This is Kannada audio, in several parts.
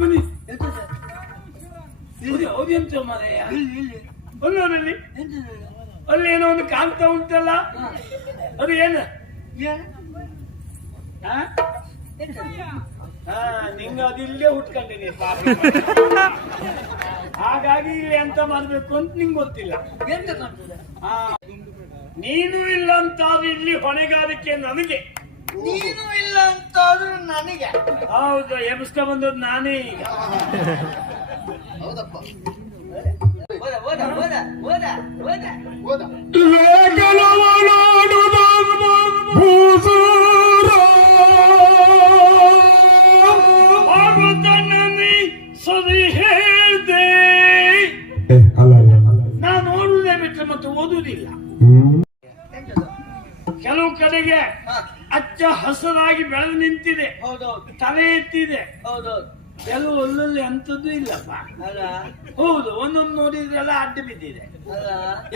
ಬನ್ನಿ. ಎಂತ ಮಾರಾಯ ಅಲ್ಲೋರಲ್ಲಿ ಅಲ್ಲಿ ಏನೋ ಒಂದು ಕಾಣ್ತಾ ಉಂಟಲ್ಲ, ಅದು ಏನು? ನಿಂಗ ಅದಿಲ್ಲೇ ಹುಟ್ಕೊಂಡಿನಿ ಹಾಗಾಗಿ ಇಲ್ಲಿ ಎಂತ ಮಾಡ್ಬೇಕು ಅಂತ ನಿಂಗೆ ಗೊತ್ತಿಲ್ಲ. ಎಂತ ಕಾಣ್ತದೆ? ನೀನು ಇಲ್ಲ ಅಂತಾದ್ರೂ ಇಲ್ಲಿ ಹೊಣೆಗಾರಿಕೆ ನನಗೆ. ನೀನು ಇಲ್ಲ ಅಂತಾದ್ರೂ ನನಗೆ? ಹೌದು, ಎಬ್ಸ್ಕ ಬಂದದ್ದು ನಾನೇ ಈಗ. ಹೌದಪ್ಪ. ಓದ ಓದ ಓದ ಓದ ಓದ ಓದ. ಸರಿ ಹೇಳ್ದೆ, ನಾನು ಓದುವುದೇ ಬಿಟ್ಟರೆ ಮತ್ತೆ ಓದುವುದಿಲ್ಲ. ಕೆಲವು ಕಡೆಗೆ ಅಚ್ಚ ಹಸರಾಗಿ ಬೆಳೆದು ನಿಂತಿದೆ, ಹೌದೌದು, ತಲೆ ಎತ್ತಿದೆ. ಹೌದೌದು. ಕೆಲವು ಅಲ್ಲಲ್ಲಿ ಅಂತದ್ದು ಇಲ್ಲಪ್ಪ. ಅಲ್ಲ ಹೌದು, ಒಂದೊಂದು ನೋಡಿದ್ರೆಲ್ಲ ಅಡ್ಡ ಬಿದ್ದಿದೆ. ಅಲ್ಲ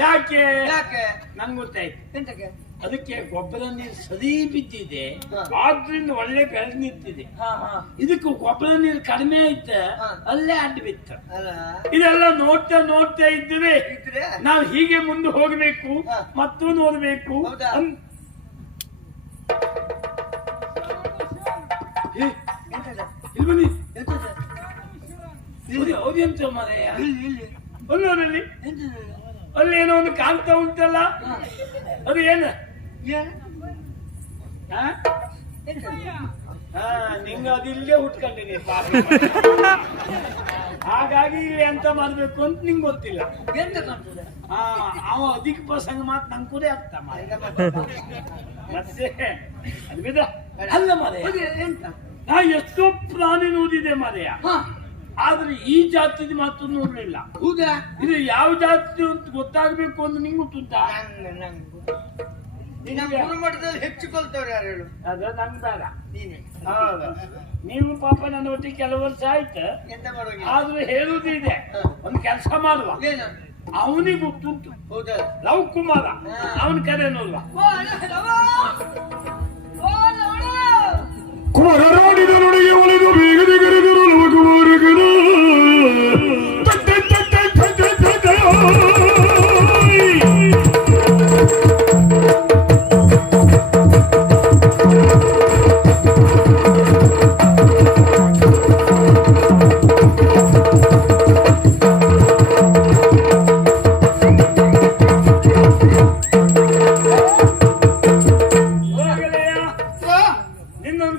ಯಾಕೆ ಯಾಕೆ? ನಂಗೆ ಗೊತ್ತಾಯ್ತು. ಎಂತಕ್ಕೆ? ಅದಕ್ಕೆ ಗೊಬ್ಬರ ನೀರು ಸರಿ ಬಿದ್ದಿದೆ, ಆದ್ರಿಂದ ಒಳ್ಳೆ ಬೆಳೆದು ನಿಂತಿದೆ. ಇದಕ್ಕೂ ಗೊಬ್ಬರ ನೀರು ಕಡಿಮೆ ಐತೆ, ಅಲ್ಲೇ ಅಡ್ಡ ಬಿತ್ತು. ಇದೆಲ್ಲ ನೋಡ್ತಾ ನೋಡ್ತಾ ಇದ್ರೆ ನಾವು ಹೀಗೆ ಮುಂದೆ ಹೋಗ್ಬೇಕು, ಮತ್ತು ನೋಡ್ಬೇಕು. ಬನ್ನಿ. ಎಂತ ಮಾರಾಯ ಅಲ್ಲೋರಲ್ಲಿ ಅಲ್ಲಿ ಏನೋ ಒಂದು ಕಾಣ್ತಾ ಉಂಟಲ್ಲ, ಅದು ಏನು? ನಿಂಗ ಅದಿಲ್ಲೇ ಹುಟ್ಕೊಂಡಿನಿ ಹಾಗಾಗಿ ಇಲ್ಲಿ ಎಂತ ಮಾಡ್ಬೇಕು ಅಂತ ನಿಂಗೆ ಗೊತ್ತಿಲ್ಲ. ಎಂತ ಕಾಣ್ತದೆ? ಅವ ಅಧಿಕ ಪ್ರಸಂಗ ಮಾತು ನಂಗೆ ಕೂಡ ಅರ್ಥ ಮತ್ತೆ ಅದು ಬಿದ. ಅಲ್ಲ ಮಾರಾಯ, ನಾ ಎಷ್ಟೋ ಪ್ರಾಣಿ ನೋಡಿದೆ ಮಾರಾಯ, ಆದ್ರೆ ಈ ಜಾತಿದ ಮಾತು ನೋಡ್ಲಿಲ್ಲ. ಹೌದಾ? ಇದು ಯಾವ ಜಾತಿ ಅಂತ ಗೊತ್ತಾಗ್ಬೇಕು ಅಂತ ನಿಂಗೆ ಗೊತ್ತುಂಟಾ? ಮಟ್ಟದಲ್ಲಿ ಹೆಚ್ಚು ಕಲ್ತವ್ರು ಯಾರು ಹೇಳು? ಅದ ನಂಗೆ ಬೇಡ. ನೀನೆ. ಹೌದು, ನೀವು ಪಾಪ ನನ್ನ ಒಟ್ಟಿಗೆ ಕೆಲವು ವರ್ಷ ಆಯ್ತು, ಎಂತ ಮಾಡೋದು? ಆದ್ರೆ ಹೇಳುವುದಿದೆ, ಒಂದು ಕೆಲಸ ಮಾಡುವ. ಏನು? ಅವನಿಗೆ ಗೊತ್ತುಂಟು, ಹೌದಾ? ರವ್ ಕುಮಾರ, ಅವನ ಕರೆ ನೋಡುವ. ಕುಮಾರರಾಡಿದ ನುಡಿಗೆ ಒಲಿದು ಬೇಗದೆ ಕರೆದರು ಲವಕುಮಾರಗನ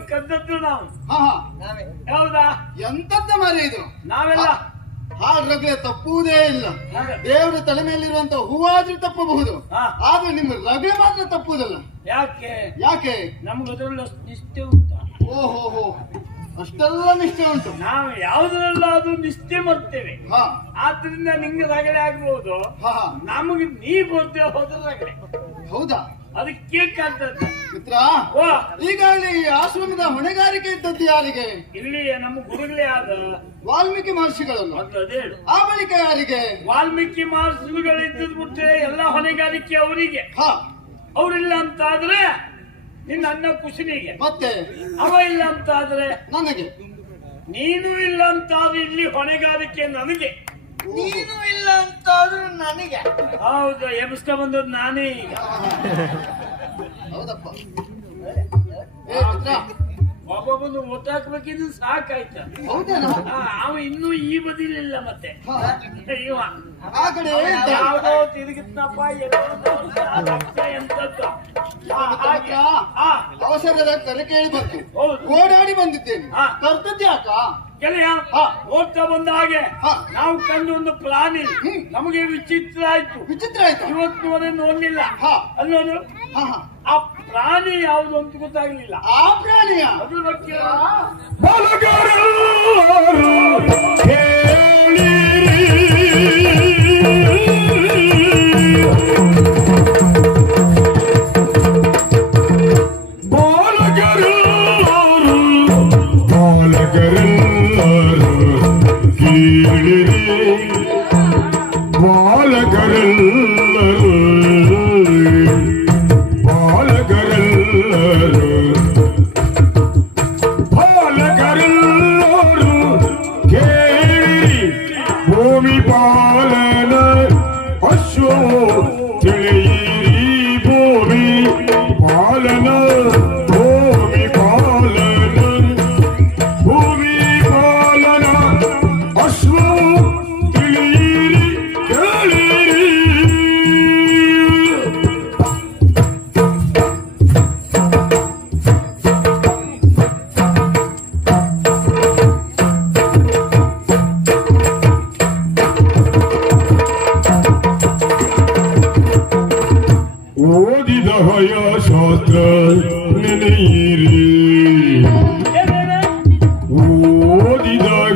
ಕದ್ದದ್ದು ನಾವು. ಹೌದಾ? ಎಂತದ್ದ ಮಾರಿ ಇದು? ನಾವೆಲ್ಲ ರಗಳೆ ತಪ್ಪುವುದೇ ಇಲ್ಲ. ದೇವರ ತಲೆ ಮೇಲಿರುವಂತ ಹೂವಾದ್ರೂ ತಪ್ಪಬಹುದು, ಆದ್ರೆ ನಿಮ್ಮ ರಗಳೆ ಮಾತ್ರ ತಪ್ಪುವುದಲ್ಲ. ಯಾಕೆ? ಯಾಕೆ? ನಮ್ಗೆ ಅದರಲ್ಲ ನಿಷ್ಠೆ ಉಂಟು. ಓಹೋ, ಅಷ್ಟೆಲ್ಲ ನಿಷ್ಠೆ ಉಂಟು. ನಾವು ಯಾವುದ್ರಲ್ಲ ಅದು ನಿಷ್ಠೆ ಮಾಡ್ತೇವೆ. ಆದ್ರಿಂದ ನಿಂಗೆ ರಗಳೆ ಆಗ್ಬಹುದು, ನಮಗೆ ನೀ ಬೋದ್ದೆ ಹೋದ್ರೆ ರಗಳೆ. ಹೌದಾ? ಅದಕ್ಕೆ ಕಾಣ್ತದೆ ಮಿತ್ರ. ಈಗಾಗಲೇ ಈ ಆಶ್ರಮದ ಹೊಣೆಗಾರಿಕೆ ಇದ್ದದ್ದು ಯಾರಿಗೆ? ಇಲ್ಲಿ ನಮ್ಮ ಗುರುಗಳೇ ಆದ ವಾಲ್ಮೀಕಿ ಮಹರ್ಷಿಗಳನ್ನು. ಆ ಬಳಿಕ ಯಾರಿಗೆ? ವಾಲ್ಮೀಕಿ ಮಹರ್ಷಿಗಳಿದ್ದದ್ ಬಿಟ್ಟರೆ ಎಲ್ಲ ಹೊಣೆಗಾರಿಕೆ ಅವರಿಗೆ. ಅವರಿಲ್ಲ ಅಂತಾದ್ರೆ ನಿನ್ನ ಅನ್ನ ಕುಶನಿಗೆ, ಮತ್ತೆ ಅವ ಇಲ್ಲ ಅಂತಾದ್ರೆ ನನಗೆ. ನೀನು ಇಲ್ಲ ಅಂತಾದ್ರೂ ಇಲ್ಲಿ ಹೊಣೆಗಾರಿಕೆ ನನಗೆ. ನೀನು ಇಲ್ಲ ಅಂತಾದ್ರೂ ನನಗೆ. ಹೌದು, ಎಬ್ಸ್ಕ ಬಂದದ್ದು ನಾನೇ ಈಗ. ಹೌದಪ್ಪ. ಒಬ್ಬೊಬ್ಬನು ಒತ್ತಾಕ್ಬೇಕಿದ್ದು ಸಾಕಾಯ್ತ. ಅವ ಇನ್ನೂ ಈ ಬದಿಲಿಲ್ಲ. ಮತ್ತೆ ಇವ ಯಾವುದೋ ತಿರುಗಿದ್ನಪ್ಪ, ಎಂತದ್ದು ಅವಸರದ ಕರೆ ಕೇಳಿ ಬಂತು, ಓಡಾಡಿ ಬಂದಿದ್ದೇನೆ. ಕರ್ತದ್ದು ಯಾಕ ಗೆಳೆಯ? ಓದ್ತಾ ಬಂದ ಹಾಗೆ ನಾವು ಕಂಡು ಒಂದು ಪ್ರಾಣಿ ನಮಗೆ ವಿಚಿತ್ರ ಆಯ್ತು. ಇವತ್ತು ನೋಡ್ಲಿಲ್ಲ. ಅಲ್ಲೋದು ಆ ಪ್ರಾಣಿ ಯಾವುದು ಅಂತ ಗೊತ್ತಾಗ್ಲಿಲ್ಲ. ಆ ಪ್ರಾಣಿಯ ಅದು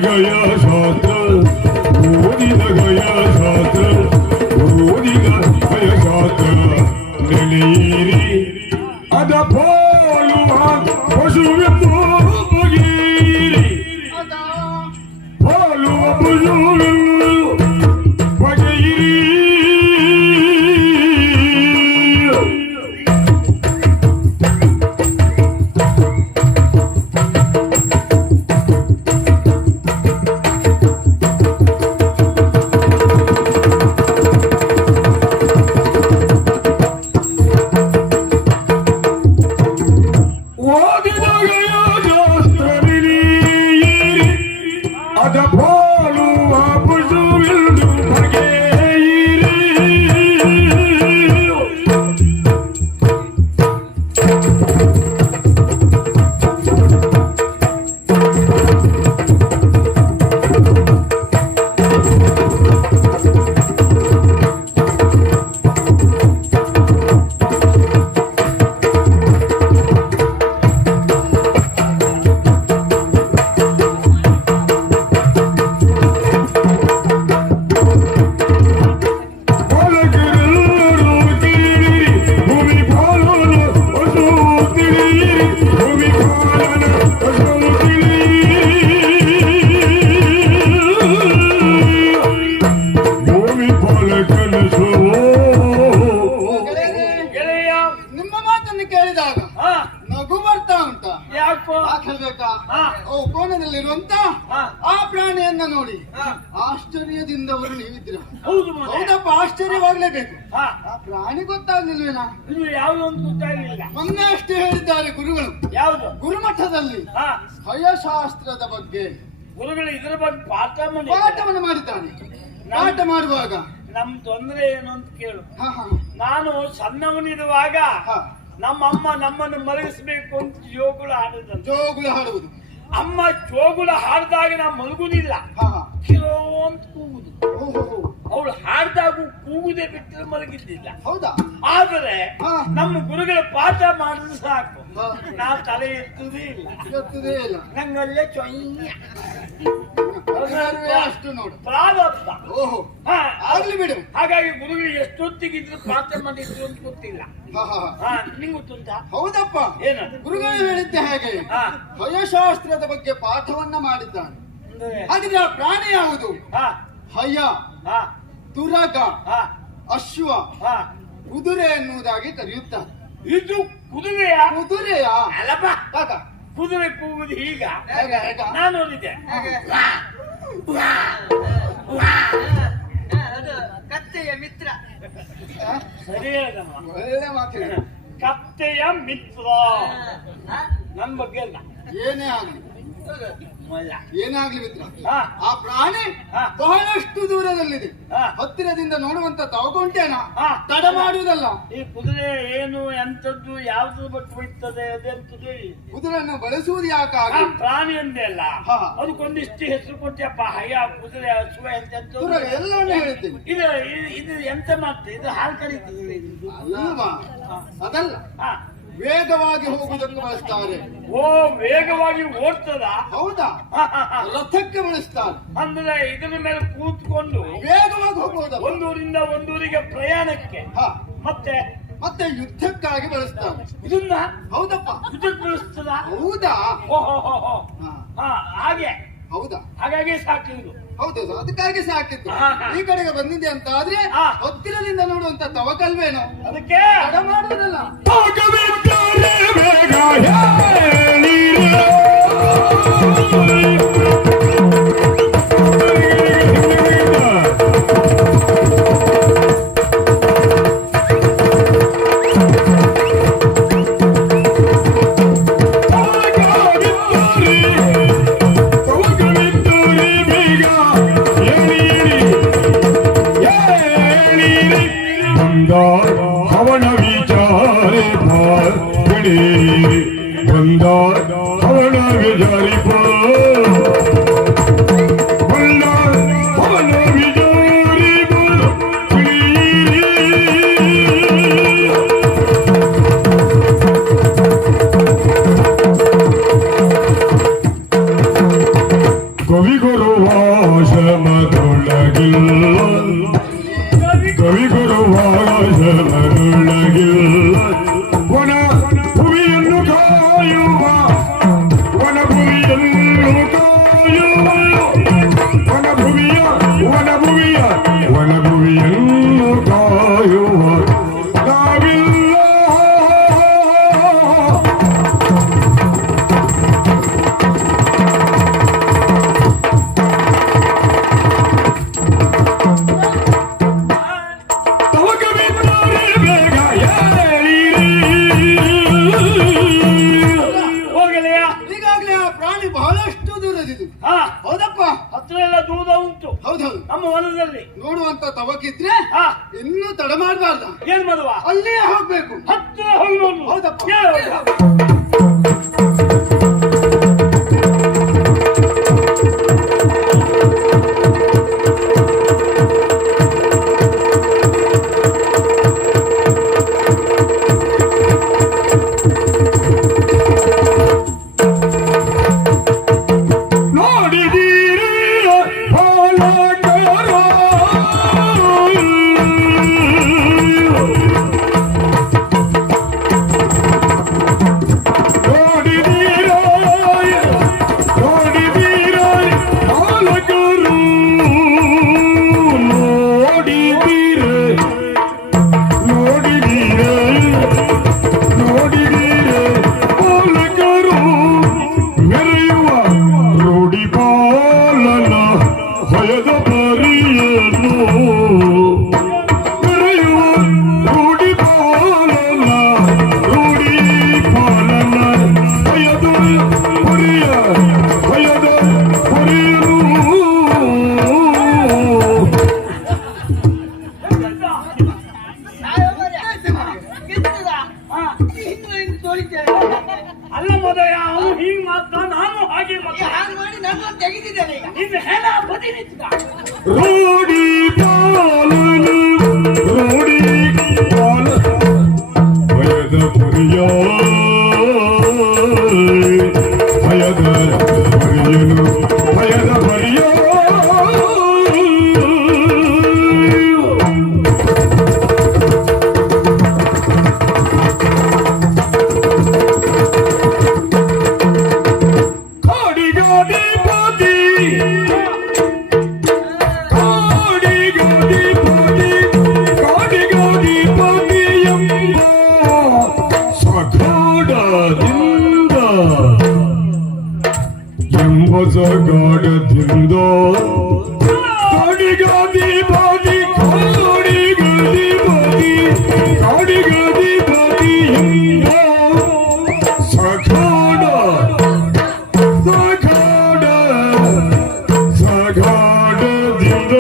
ಗಯ ಶಾಸ್ತ್ರ ಓದಿದ ಗಯ ಶಾಸ್ತ್ರ ಓದಿದ ಗಯ ಶಾಸ್ತ್ರ ನೆಲೆಯಿರಿ ಅದ ಪೋಲುವ ಪಶುವೆಂದು ಬಗೆಯಿರಿ ಪೋಲುವ ಪಶುವೆಂದು ಬಗೆಯಿರಿ ಕೋಣದಲ್ಲಿರುವಂತ ಆ ಪ್ರಾಣಿಯನ್ನ ನೋಡಿ ಆಶ್ಚರ್ಯದಿಂದ ಅವರು ನೀವಿದ್ದೀರ. ಹೌದು ಹೌದಪ್ಪ, ಆಶ್ಚರ್ಯವಾಗ್ಲೇಬೇಕು. ಆ ಪ್ರಾಣಿ ಗೊತ್ತಾಗ್ಲಿಲ್ವೇನಾ? ಯಾವ್ದು ಅಂತ ಗೊತ್ತಾಗ್ಲಿಲ್ಲ. ಮೊನ್ನೆ ಅಷ್ಟೇ ಹೇಳಿದ್ದಾರೆ ಗುರುಗಳು. ಯಾವ್ದು? ಗುರುಮಠದಲ್ಲಿ ಹಯಶಾಸ್ತ್ರದ ಬಗ್ಗೆ ಗುರುಗಳು ಇದರ ಬಗ್ಗೆ ಪಾಠವನ್ನು ಮಾಡಿದ್ದಾನೆ. ಪಾಠ ಮಾಡುವಾಗ ನಮ್ ತೊಂದ್ರೆ ಏನು ಅಂತ ಕೇಳು. ನಾನು ಸಣ್ಣವನಿರುವಾಗ ನಮ್ಮಮ್ಮ ನಮ್ಮನ್ನು ಮಲಗಿಸ್ಬೇಕು ಅಂತ ಜೋಗುಳ ಹಾಡುವುದು. ಅಮ್ಮ ಜೋಗುಳ ಹಾಡ್ದಾಗ ನಾ ಮಲಗುದಿಲ್ಲ, ಕಿರೋ ಅಂತ ಕೂಗುದು. ಅವಳು ಹಾಡ್ದಾಗ ಕೂಗುದೇ ಬಿಟ್ಟರೆ ಮಲಗಿದ್ದಿಲ್ಲ. ಹೌದಾ? ಆದರೆ ನಮ್ಮ ಗುರುಗಳ ಪಾಠ ಮಾಡಿದ್ರೆ ಸಾಕು, ನಾ ತಲೆ ಎತ್ತುದೇ ಇಲ್ಲ. ನಂಗಲ್ಲೇ ಚೊಯ್ಯ ಅಷ್ಟು ನೋಡು ಪ್ರಾರಬ್ಧ. ಆಗ್ಲಿ ಬಿಡು. ಹಾಗಾಗಿ ಗುರುಗಳು ಎಷ್ಟೊತ್ತಿಗಿದ್ರು ಪಾಠ ಮಾಡಿದ್ರು ಅಂತ ಗೊತ್ತಿಲ್ಲ. ನಿಂಗೆ ಗೊತ್ತುಂಟಾ? ಹೌದಪ್ಪ, ಏನು ಗುರುಗಳು ಹೇಳಿದ್ದೆ ಹಾಗೆ ಹಯಶಾಸ್ತ್ರದ ಬಗ್ಗೆ ಪಾಠವನ್ನ ಮಾಡಿದ್ದಾನೆ. ಹಾಗಿದ್ರೆ ಆ ಪ್ರಾಣಿ ಯಾವುದು? ಹಯ, ತುರಗ, ಅಶ್ವ, ಕುದುರೆ ಎನ್ನುವುದಾಗಿ ಕರೆಯುತ್ತಾರೆ. ಇದು ಕುದುರೆಯ? ಅಲ್ಲಪ್ಪ, ಕುದುರೆ ಕೂಗುದು ಈಗ ನಾನು ನೋಡಿದ್ದೆ. ಕತ್ತೆಯ ಮಿತ್ರ. ಸರಿ ಹೇಳಮ್ಮ, ಒಳ್ಳೆ ಮಾತು. ಕತ್ತೆಯ ಮಿತ್ರ ನನ್ ಬಗ್ಗೆ ಅಲ್ಲ, ಏನೇ ಆಗ್ಲಿ ಮಿತ್ರ, ಆ ಪ್ರಾಣಿ ಹಾ. ಬಹಳಷ್ಟು ದೂರದಲ್ಲಿದೆ. ಹತ್ತಿರದಿಂದ ನೋಡುವಂತ ತಗೊಂಡೇನ ತಡ ಮಾಡುವುದಲ್ಲ. ಈ ಕುದುರೆ ಏನು ಎಂತದ್ದು ಯಾವ್ದು ಬಿಟ್ಟು ಹೋಯ್ತದೆ ಅದೆಂತದ್ದು. ಕುದುರೆಯನ್ನು ಬಳಸುವುದು ಯಾಕಾಗಿ? ಪ್ರಾಣಿ ಅಂದೆ ಅಲ್ಲ, ಅದಕ್ಕೊಂದಿಷ್ಟು ಹೆಸರು ಕೊಟ್ಟಿಯಪ್ಪ. ಹಯ್ಯ, ಕುದುರೆ, ಹಸುವೆ ಎಂತೆಂತ ಎಲ್ಲವನ್ನೂ ಹೇಳ್ತೀನಿ. ಇದು ಎಂತ ಮಾಡ್ತದೆ? ಇದು ಹಾಲು ಕರೀತದೆ. ಅಲ್ವಾ? ಅದಲ್ಲ, ವೇಗವಾಗಿ ಹೋಗುವುದಕ್ಕೆ ಬಳಸ್ತಾರೆ. ಓ, ವೇಗವಾಗಿ ಓಡ್ತದ? ಹೌದಾ? ರಥಕ್ಕೆ ಬಳಸ್ತಾರೆ. ಅಂದ್ರೆ ಇದರ ಮೇಲೆ ಕೂತ್ಕೊಂಡು ವೇಗವಾಗಿ ಹೋಗುವುದು. ಒಂದೂರಿಂದ ಒಂದೂರಿಗೆ ಪ್ರಯಾಣಕ್ಕೆ. ಮತ್ತೆ ಯುದ್ಧಕ್ಕಾಗಿ ಬಳಸ್ತಾರೆ ಇದನ್ನ. ಹೌದಪ್ಪ, ಯುದ್ಧಕ್ಕೆ ಬಳಸ್ತದ? ಹೌದಾ? ಹಾಗೆ. ಹೌದಾ? ಹಾಗಾಗಿ ಸಾಕಿದ್ರು. ಹೌದು, ಅದಕ್ಕಾಗಿ ಸಾಕಿದ್ದು. ಈ ಕಡೆಗೆ ಬಂದಿದೆ ಅಂತ ಆದ್ರೆ ಹತ್ತಿರದಿಂದ ನೋಡುವಂತ ತವಕಲ್ವೇನೋ, ಅದಕ್ಕೆ ತಡ ಮಾಡುವುದಲ್ಲ. ಅವನ ವಿಚಾರೆ ಬಂದ ಅವನ ವಿಚಾರಿ ಕವಿಗುರು ವಾಸಮದೊಳಗಿಲ್ಲ ಕವಿಗುರು ವಾಸಮದೊಳಗಿಲ್ಲ ವನ ಭೂಮಿಯನ್ನು ಕಾಯುವ ವನ ಭೂಮಿಯನ್ನು ಕಾಯುವ ವನ ಭೂಮಿಯನ್ನು ಕಾಯುವ ನಾವಿಲ್ಲ ಹೋಗಲೆಯ ಈಗಾಗಲೇ ಆ ಪ್ರಾಣಿ ಬಹಳಷ್ಟು ದೂರದಿದ್ದು. ಹಾ ಹೌದಪ್ಪ, ಹತ್ರ ಎಲ್ಲ ದೂರ ಉಂಟು ಹೌದೌದು. ನಮ್ಮ ಹೊಲದಲ್ಲಿ. ನೋಡುವಂತ ತವಕಿದ್ರೆ ಹಾ ಇನ್ನೂ ತಡ ಮಾಡಬಾರ್ದ, ಏನ್ ಮಾಡುವ? ಅಲ್ಲಿಯೇ ಹೋಗ್ಬೇಕು. ಹತ್ತಿರ ಹೋಗಿ ನೋಡು. ಹೌದಪ್ಪ. ಹೇಳು. ಅಲ್ಲ ಮದಯ, ಅವನು ಹೀಗೆ ಮಾತ್ರ, ನಾನು ಹಾಗೆ ಮಾಡಿ ನಾನು ತೆಗೆದಿದ್ದೇನೆ ಈಗ. ಇನ್ನು ಹೆಣ ಬದಿ ನಿಂತ. ರೂಢಿ ಪಾಲನು ರೂಢಿ ಪಾಲ ಭಯದ ಪುರಿಯ ಭಯದ ಪುರಿಯನು ಭಯದ ಪುರಿಯ ಗಾಢದಿಂದ ಕಾಡಿಗಾದಿ ಬಾದಿ ಕಾಡಿಗಾದಿ ಬಾದಿ ಕಾಡಿಗಾದಿ ಬಾದಿಯಿಂದ ಸಗಾಢ ಸಗಾಢ ಸಗಾಢದಿಂದ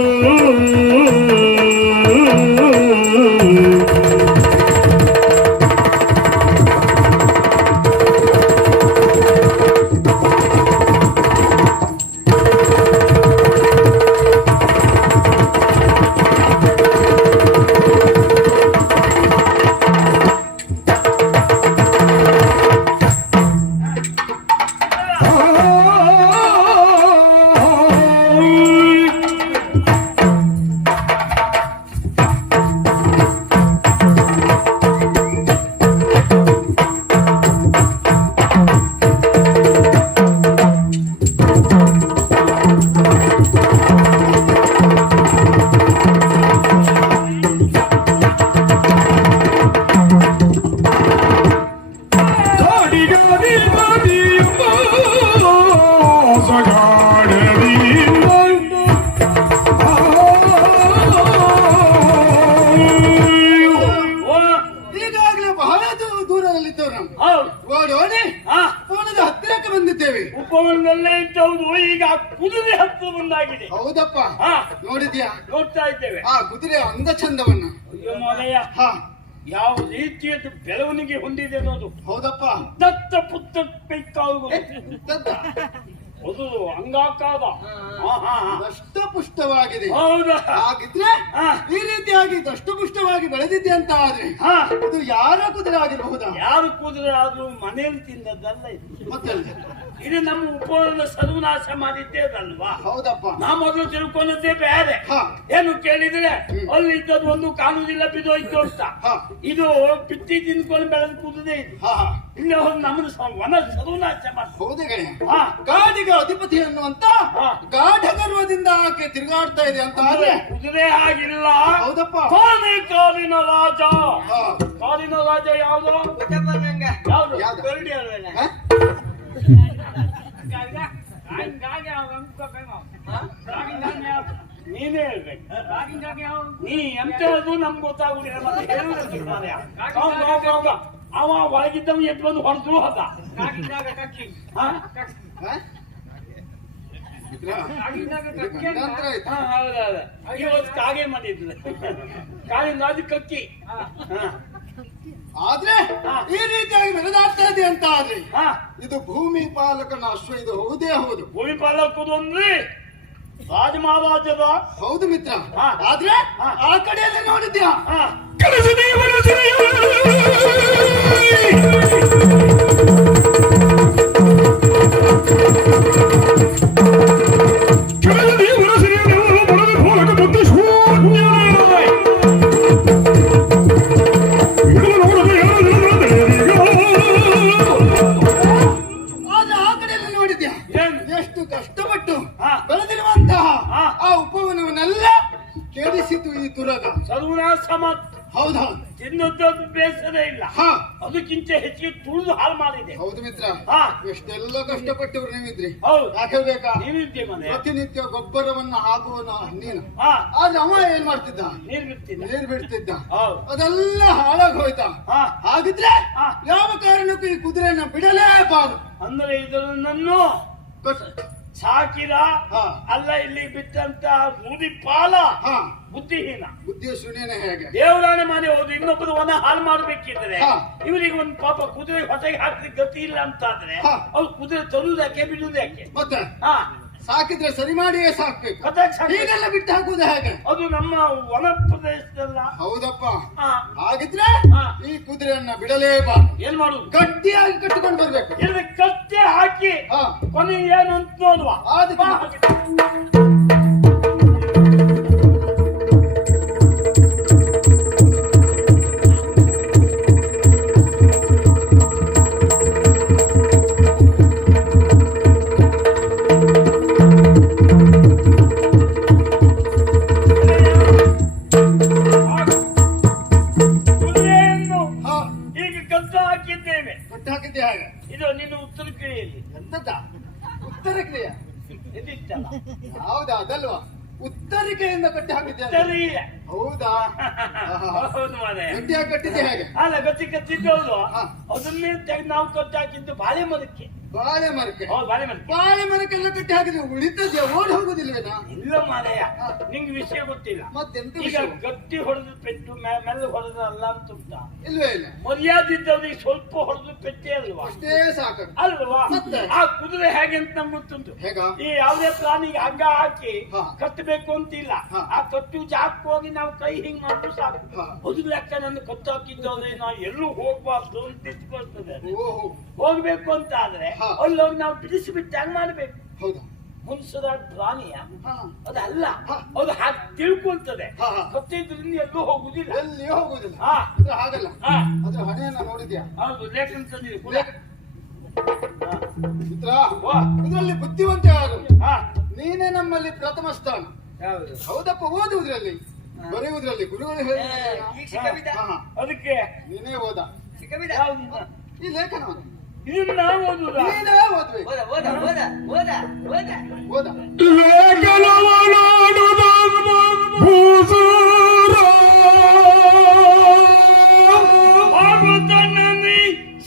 ಈಗಾಗಲೇ ಬಹಳ ದೂರದಲ್ಲಿದ್ದವ್ರು ನಾವು. ಹೌದು. ಓಡಿ ಓಡಿ ಹಾ ಉಪವನದ ಹತ್ತಿರಕ್ಕೆ ಬಂದಿದ್ದೇವೆ. ಉಪವನದಲ್ಲೇ ಇದ್ದವುದು ಈಗ ಕುದುರೆ ಹತ್ತು ಮುಂದಾಗಿದೆ. ಹೌದಪ್ಪ, ಹಾ ನೋಡಿದ್ಯಾ ನೋಡ್ತಾ ಇದ್ದೇವೆ. ಆ ಕುದುರೆ ಅಂದ ಚಂದವನ್ನ? ಅಯ್ಯೋ ಮಾಲಯ್ಯ, ಹಾ ಯಾವ ರೀತಿಯದ್ದು ಬೆಳವಣಿಗೆ ಹೊಂದಿದೆ ಅನ್ನೋದು. ಹೌದಪ್ಪ. ದತ್ತ ಪುತ್ರ ಬೇಕಾಗುವುದು. ಎಂತದ್ದ? ಅದು ಅಂಗಾಕಾರ. ದಷ್ಟಪುಷ್ಟವಾಗಿದೆ. ಹೌದಾ? ಹಾಗಿದ್ರೆ ಹಾ. ಈ ರೀತಿಯಾಗಿ ದಷ್ಟಪುಷ್ಟವಾಗಿ ಬೆಳೆದಿದೆ ಅಂತ ಆದ್ರೆ ಹಾ ಇದು ಯಾರ ಕುದುರೆ ಆಗಿರಬಹುದಾ? ಯಾರು ಕುದುರೆ ಆದ್ರೂ ಮನೆಯಲ್ಲಿ ತಿಂದದ್ದಲ್ಲ ಇದು. ಮತ್ತೆ ಇದು ನಮ್ಮ ಉಪವನ ಸರ್ವನಾಶ ಮಾಡಿದ್ದೇದಲ್ವಾ? ಹೌದಪ್ಪ. ನಾ ಮೊದಲು ತಿಳ್ಕೊಂಡದ್ದೇ ಬೇರೆ. ಹಾ. ಏನು ಕೇಳಿದ್ರೆ ಅಲ್ಲಿ ಇದ್ದದ್ದು ಒಂದು ಕಾಣುವುದಿಲ್ಲ, ಬಿದ್ದೋಯ್ತು ಅಂತ. ಹಾ. ಇದು ಬಿತ್ತಿ ತಿನ್ಕೊಂಡು ಬೆಳೆದು ಕೂದದೇ ಇದೆ. ಹಾ ಹಾ. ಇಲ್ಲಿ ಹೋಗಿ ನಮ್ಮನ್ನು ವನ ಸರ್ವನಾಶ ಮಾಡಿ. ಹೌದೇ ಗೆಳೆಯ. ಹಾ. ಕಾಡಿಗೆ ಅಧಿಪತಿ ಅನ್ನುವಂತ ಹಾ. ಗಾಢ ಗರ್ವದಿಂದ ಆಕೆ ತಿರುಗಾಡ್ತಾ ಇದೆ ಅಂತ ಆದ್ರೆ ಕುದುರೆ ಆಗಿಲ್ಲ. ಹೌದಪ್ಪ. ಕಾಡಿನ ರಾಜ. ಹಾ. ಕಾಡಿನ ರಾಜ ಯಾವುದು? ಗೊತ್ತಪ್ಪ ನಂಗೆ. ಯಾವುದು? ಯಾವ್ದು? ಗರುಡಿ ಅಲ್ವೇನ? ಹಾ? ನೀನೇ ಹೇಳ್ಬೇಕು. ನೀ ಎಂತ ಹೇಳುದು ನಮ್ಗೆ ಗೊತ್ತಾಗುದಿಲ್ಲ. ಮತ್ತೆ ಹೇಳುವುದಕ್ಕೆ ಮಾರ್ರೆ. ಅವ ಒಳಗಿದ್ದವ ಎದ್ದು ಬಂದು ಹೊಡೆದ್ರು ಹೋದ. ಹಾ? ಹಾ? ಮಿತ್ರ, ಇದು ಗಂಡಾಂತರ ಆಯ್ತು. ಹಾ, ಹೌದೌದು. ಇವತ್ತು ಕಾಗೆ ಮಾಡಿದ್ರು. ಕಾಲಿಂದ ಅದು ಕಕ್ಕಿ. ಹಾ. ಆದ್ರೆ ಹಾ. ಈ ರೀತಿಯಾಗಿ ಬೆಳೆದಾಡ್ತಾ ಇದೆ ಅಂತ ಆದ್ರೆ ಹಾ. ಇದು ಭೂಮಿ ಪಾಲಕನ ಅಶ್ವ, ಇದು ಹೌದೇ ಹೌದು. ಭೂಮಿ ಪಾಲಕರು ಅಂದ್ರೆ ರಾಜ ಮಹಾರಾಜದ. ಹೌದು ಮಿತ್ರ. ಹಾ. ಆದ್ರೆ ಹಾ. ಆ ಕಡೆಯಲ್ಲೇ ನೋಡಿದ್ಯಾ? ಹಾ. ಆದ್ರೆ ಆ ಕಡೆಯಲ್ಲೇ ನೋಡಿದ್ಯಾ? ಏನು? ಎಷ್ಟು ಕಷ್ಟಪಟ್ಟು ಹಾ. ಬೆಳೆದಿರುವಂತಹ ಹಾ. ಆ ಉಪವನವನ್ನೆಲ್ಲ ಕೆಡಿಸಿತು ಈ ತುರಗ. ಸರ್ವನಾಶ ಮಾತ್ರ. ಹೌದಾ? ತಿನ್ನೋದು ಬೇಸರ ಇಲ್ಲ. ಹಾ. ಅದಕ್ಕಿಂತ ಹೆಚ್ಚಿಗೆ ತುಳಿದು ಹಾಳು ಮಾಡಿದೆ. ಹೌದು ಮಿತ್ರ. ಹಾ. ಎಷ್ಟೆಲ್ಲ ಕಷ್ಟಪಟ್ಟವ್ರು ನೀವಿದ್ರಿ. ಹೌದು. ಯಾಕೆ ಬೇಕಾ? ನೀವಿದ್ದೆ ಮನೆ. ಪ್ರತಿನಿತ್ಯ ಗೊಬ್ಬರವನ್ನ ಹಾಕುವನ ನೀನು. ಹಾ. ಆದ್ರೆ ಅವ ಏನ್ ಮಾಡ್ತಿದ್ದ? ನೀರ್ ಬಿಡ್ತಿದ್ದ. ನೀರ್ ಬಿಡ್ತಿದ್ದ. ಹೌದು. ಅದೆಲ್ಲ ಹಾಳಾಗಿ ಹೋಯ್ತಾ? ಹಾ. ಹಾಗಿದ್ರೆ ಹಾ. ಯಾವ ಕಾರಣಕ್ಕೂ ಈ ಕುದುರೆನ ಬಿಡಲೇಬಾರದು. ಅಂದ್ರೆ ಇದನ್ನು ಸಾಕಿದ ಹಾ. ಅಲ್ಲ ಇಲ್ಲಿ ಬಿಟ್ಟಂತ ರೂಢಿ ಪಾಲ ಹಾ. ಬುದ್ಧಿಹೀನ. ಬುದ್ಧಿಯ ಶೂನ್ಯನೇ ಹೇಗೆ? ದೇವರಾಣೆ ಮಾಡಿ ಹೋದ್ರು ಇನ್ನೊಬ್ಬರು ವನ ಹಾಳು ಮಾಡ್ಬೇಕಿದ್ರೆ ಹಾ. ಇವರಿಗೆ ಒಂದು ಪಾಪ ಕುದುರೆ ಹೊಟ್ಟೆಗೆ ಹಾಕ್ಲಿಕ್ಕೆ ಗತಿ ಇಲ್ಲ ಅಂತಾದ್ರೆ ಹಾ. ಅವ್ರು ಕುದುರೆ ತರುವುದಕ್ಕೆ ಬಿಡುವುದಕ್ಕೆ. ಮತ್ತೆ ಹಾ. ಸಾಕಿದ್ರೆ ಸರಿ ಮಾಡಿಯೇ ಸಾಕ್ಬೇಕು. ಕಥಾಕ್ ಸಾಕ್ಬೇಕು. ಹೀಗೆಲ್ಲ ಬಿಟ್ಟು ಹಾಕುವುದು ಹೇಗೆ? ಅದು ನಮ್ಮ ವನ ಪ್ರದೇಶದಲ್ಲ. ಹೌದಪ್ಪ. ಹಾ. ಹಾಗಿದ್ರೆ ಹಾ. ಈ ಕುದುರೆಯನ್ನ ಬಿಡಲೇಬಾರದು. ಏನ್ ಮಾಡುದು? ಗಟ್ಟಿಯಾಗಿ ಕಟ್ಟಿಕೊಂಡು ಬರ್ಬೇಕು. ಇಲ್ಲಿ ಕತ್ತೆ ಹಾಕಿ ಹಾ. ಕೊನೆಗೆ ಏನು ಅಂತ ನೋಡುವ. ಅದಕ್ಕೆ ಬಾ, ಹಾಗೆ. ಕುದುರೆಯನ್ನು ಹಾ. ಈಗ ಕತ್ತು ಹಾಕಿದ್ದೇವೆ. ಕಟ್ಟಿ ಹಾಕಿದ್ದೆ ಹೇಗೆ? ಇದು ನಿನ್ನ ಉತ್ತರ ಕ್ರಿಯೆಯಲ್ಲಿ ಎಂತದ? ಉತ್ತರ ಕ್ರಿಯೆ? ಇದಿತ್ತಲ್ಲ. ಹೌದಾ? ಅದಲ್ವಾ? ಉತ್ತರಿಕೆಯಿಂದ ಕಟ್ಟಿ ಹಾಕಿದ್ದೆ ಅಲ್ಲ? ಸರಿಯೇ. ಹೌದಾ? ಹೌದು ಮಾರಾಯ. ಗಟ್ಟಿಯಾಗಿ ಕಟ್ಟಿದ್ದೆ ಹೇಗೆ? ಅಲ್ಲ ಗತಿ ಕತ್ತಿದ್ದವರು ಹಾ. ಅದನ್ನೇ ತೆಗೆದು ನಾವು ಕಟ್ಟಿ ಹಾಕಿದ್ದು ಬಾಳೆ ಮರಕ್ಕೆ. ಬಾಳೆ ಮರಕ್ಕೆ? ಹೌದು, ಬಾಳೆ ಮರಕ್ಕೆ. ಬಾಳೆ ಮರಕ್ಕೆಲ್ಲ ಕಟ್ಟಿ ಹಾಕಿದ್ರೆ ಉಳಿತದ್ಯಾ? ಓಡಿ ಹೋಗುದಿಲ್ವೇನಾ? ಇಲ್ಲ ಮಾರಾಯ, ನಿಂಗೆ ವಿಷಯ ಗೊತ್ತಿಲ್ಲ. ಮತ್ತೆಂತ ಈಗ ವಿಷಯ? ಗಟ್ಟಿ ಹೊಡೆದು ಪೆಟ್ಟು ಮೆಲ್ಲ ಹೊಡೆದು ಅಲ್ಲ ಅಂತ ಉಂಟಾ? ಇಲ್ವೇ ಇಲ್ಲ. ಮರ್ಯಾದೆ ಇದ್ದವ್ರಿಗೆ ಸ್ವಲ್ಪ ಹೊಡೆದು ಪೆಟ್ಟೆ ಅಲ್ವಾ? ಅಷ್ಟೇ ಸಾಕು. ಅಲ್ವಾ? ಮತ್ತೆ? ಆ ಕುದುರೆ ಹೇಗೆ ಅಂತ ನಮ್ಗೆ ಗೊತ್ತುಂಟು. ಹೇಗ? ಈ ಯಾವುದೇ ಪ್ರಾಣಿಗೆ ಹಗ್ಗ ಹಾಕಿ ಹಾ. ಕಟ್ಟಬೇಕು ಅಂತಿಲ್ಲ. ಹಾ. ಆ ಕಟ್ಟು ಜಾಕ್ ಹೋಗಿ ನಾವು ಕೈ ಹಿಂಗ್ ಮಾಡಿದ್ರು ಸಾಕು. ಹಾ. ಅದು ಲೆಕ್ಕ ನನ್ನ ಕಟ್ಟು ಹಾಕಿದ್ದವ್ರೆ ನಾವು ಎಲ್ಲೂ ಹೋಗ್ಬಾರ್ದು ಅಂತ ಇಟ್ಕೊಳ್ತದೆ. ಓಹೋ. ಹೋಗ್ಬೇಕು ಅಂತ ಆದ್ರೆ ಹಾ. ಅಲ್ಲೋಗಿ ನಾವು ಬಿಡಿಸಿಬಿಟ್ಟು ಹಂಗ್ ಮಾಡ್ಬೇಕು. ಹೌದಾ? ಮನುಷ್ಯರ ಪ್ರಾಣಿಯ ಹಾ. ಅದಲ್ಲ, ಹಾ. ಅದು ಹಾಗೆ ತಿಳ್ಕೊಂತದೆ. ಹಾ, ಹಾ. ಕತ್ತಿದ್ರಿಂದ ಎಲ್ಲೂ ಹೋಗುದಿಲ್ಲ. ಎಲ್ಲಿ ಹೋಗುದಿಲ್ಲ. ಹಾ. ಅದ್ರ ಹಾಗಲ್ಲ. ಹಾ. ಅದ್ರ ಹಣೆಯನ್ನ ನೋಡಿದ್ಯಾ? ಹೌದು, ಲೇಖನ ತಂದಿದೆ ಕೂಡ. ಮಿತ್ರ, ಓ. ಇದರಲ್ಲಿ ಬುದ್ಧಿವಂತ ಯಾರು? ಹಾ. ನೀನೇ ನಮ್ಮಲ್ಲಿ ಪ್ರಥಮ ಸ್ಥಾನ. ಯಾವುದು? ಹೌದಪ್ಪ. ಓದುವುದ್ರಲ್ಲಿ ಬರೆಯುವುದ್ರಲ್ಲಿ ಗುರುಗಳು ಹೇಳಿದ್ದಾರೆ. ಈಗ ಸಿಕ್ಕಬಿದ್ದ? ಅದಕ್ಕೆ ನೀನೇ ಓದ ಸಿಕ್ಕಬಿದ್ದ? ಯಾವ್ದು? ಈ ಲೇಖನವನ್ನು. ಇದನ್ನ ನಾವು ಓದುದ? ನೀನೇ ಓದ್ಬೇಕು. ಓದ ಓದ ಓದ ಓದ ಓದ. ಓದ. ಲೇಖನವನಾಡುದ ಭೂಸೂರ ಭಾಗವತನನಿ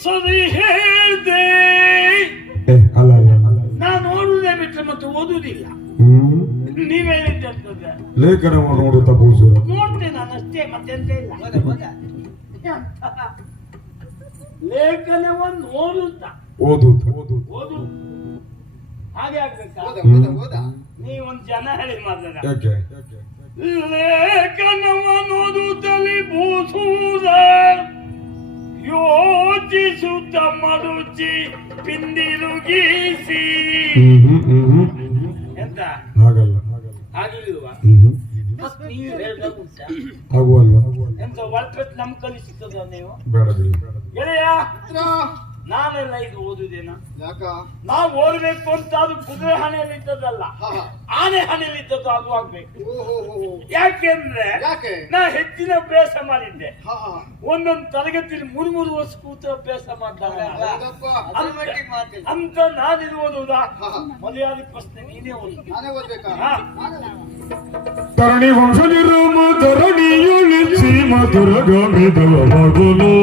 ಸರಿ ಹೇಳ್ದೆ. ಅಲ್ಲ ನಾನು ಓದುವುದೇ ಬಿಟ್ಟರೆ ಮತ್ತೆ ಓದುವುದಿಲ್ಲ. ನೀವೇ ಹೇಳಿದ್ದೆ. ಲೇಖನವ ನೋಡುತ್ತಾ ಭೂಸೂರ ನೋಡ್ತೇನೆ ನಾನು ಅಷ್ಟೇ, ಮತ್ತೆಂತ ಇಲ್ಲ. ಓದ ಓದ. ಲೇಖನವನ್ನು ಓದುತ್ತಾ ಓದು ಓದು ಹಾಗೆ ಆಗ್ಬೇಕಾ? ಓದ ಓದ ಓದ. ನೀವೊಂದು ಜನ ಹೇಳಿ ಮಾತಾಡ. ಯಾಕೆ? ಲೇಖನವನ್ನು ಓದುತ್ತಲೇ ಭೂಸೂರ ಯೋಚಿಸುತ್ತ ಮರುಚಿ ಪಿಂದಿರುಗೀಸಿ ಎಂತ ಆಗಲ್ಲ ಆಗಿಲ್ವ ಮತ್ ನೀವು ಹೇಳ್ದಾಗ ಉಂಟಾ ಆಗುವಲ್ವಾ ಎಂತ ಒಳಪೆಟ್ಟು ನಮ್ ಕಲಿ ಸಿಗ್ತದ ನೀವು ಬೇಡ ಬಿಡಿ ಗೆಳೆಯ ಮಿತ್ರ, ನಾನೆಲ್ಲ ಇದು ಓದುದೇನ ಯಾಕ ನಾವು ಓದಬೇಕು ಅಂತ ಅದು ಕುದುರೆ ಹಣೆಯಲ್ಲಿ ಇದ್ದದಲ್ಲ ಹಾ, ಹಾ. ಆನೆ ಹಣೆಯಲ್ಲಿ ಇದ್ದದ್ದು ಅದು ಆಗ್ಬೇಕು ಓಹೋ ಯಾಕೆಂದ್ರೆ ಯಾಕೆ ನಾ ಹೆಚ್ಚಿನ ಅಭ್ಯಾಸ ಮಾಡಿದ್ದೆ ಹಾ, ಹಾ. ಒಂದೊಂದು ತರಗತಿಯಲ್ಲಿ 3 ವರ್ಷ ಕೂತು ಅಭ್ಯಾಸ ಮಾಡ್ತಾರೆ ಹೌದಪ್ಪ, ಅದ್ರ ಮಟ್ಟಿಗೆ ಮಾತಿಲ್ಲ. ಅಂತ ನಾನಿದು ಓದುವುದಾ ಹಾ, ಹಾ. ಮರ್ಯಾದೆ ಪ್ರಶ್ನೆ ನೀನೇ ಓದು ನಾನೇ ಓದ್ಬೇಕಾ ಹಾ. ತರಣಿ ವಂಶನಿರಾಮ ಧರಣಿಯುಳಿಸಿ ಮಧುರಗಾಮಿಗಳ ಮಗನು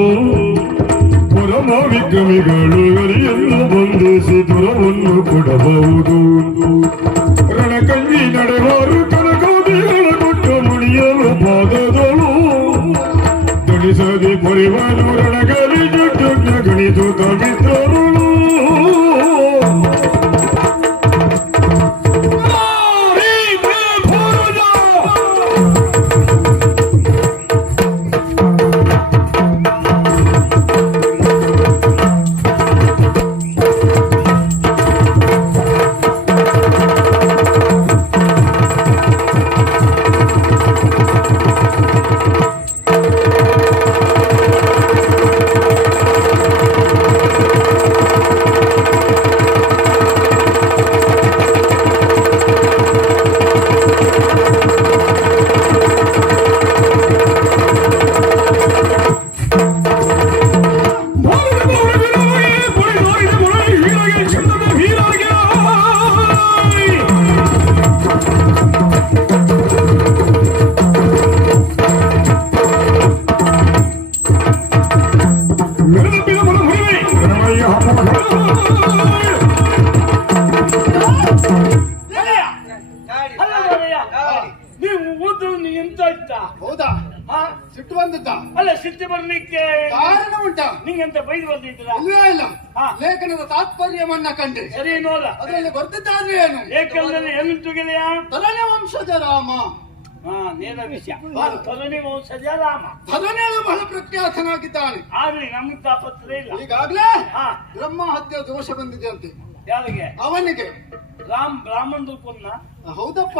ಪರಮ ವಿಕ್ರಮಿಗಳು ಗರಿಯನ್ನು ಬಂಧಿಸಿ ದುರವನ್ನು ಕೊಡಬಹುದು ರಣಕಂಜಿ ನಡೆವಾರು ಕನಕೋದಿಗಳ ಕೊಟ್ಟ ಮುಡಿಯಲು ಪಾದದಳು ದುಡಿಸದೆ ಪರಿವಾರು ರಣಗಲಿ ಜಟ್ಟು ಗಣಿಸುತ್ತ ಮಿತ್ರರು ಗೆಳೆಯ, ಗಾಡಿ, ಅಲ್ಲ ಗೆಳೆಯ, ಗಾಡಿ. ನೀವು ಓದು ಎಂತ ಆಯ್ತಾ ಹೌದಾ ಹಾ? ಸಿಟ್ಟು ಬಂದದ್ದ ಅಲ್ಲ ಸಿಟ್ಟು ಬರ್ಲಿಕ್ಕೆ ಕಾರಣ ಉಂಟಾ ನಿಂಗೆಂತ ಬೈದು ಬರ್ದಿದ್ರ ಇಲ್ವೇ ಇಲ್ಲ ಹಾ. ಲೇಖನದ ತಾತ್ಪರ್ಯವನ್ನ ಕಂಡೆ ಸರಿ ನೋಡ ಅದರಲ್ಲಿ ಬರ್ತಿದ್ದಾದ್ರೆ ಏನು ಏಕೆಂದರೆ ಏನುಂಟು ಗೆಳೆಯ ತರನೆ ವಂಶಜ ರಾಮ ಹಾ ನೇರ ವಿಷಯ ತರುಣಿ ವಂಶಜ ರಾಮ ತರನೆಯಲು ಬಹಳ ಪ್ರಖ್ಯಾತನಾಗಿದ್ದಾನೆ ಆಗ್ಲಿ ನಮ್ಗೆ ತಾಪತ್ರ ಇಲ್ಲ ಈಗಾಗ್ಲೇ ಹಾ ಬ್ರಹ್ಮ ಹತ್ಯೆ ದೋಷ ಬಂದಿದೆ ಅಂತೆ ಯಾರಿಗೆ ಅವನಿಗೆ ಬ್ರಾಹ್ಮಣರು ಕೊಂದ ಹೌದಪ್ಪ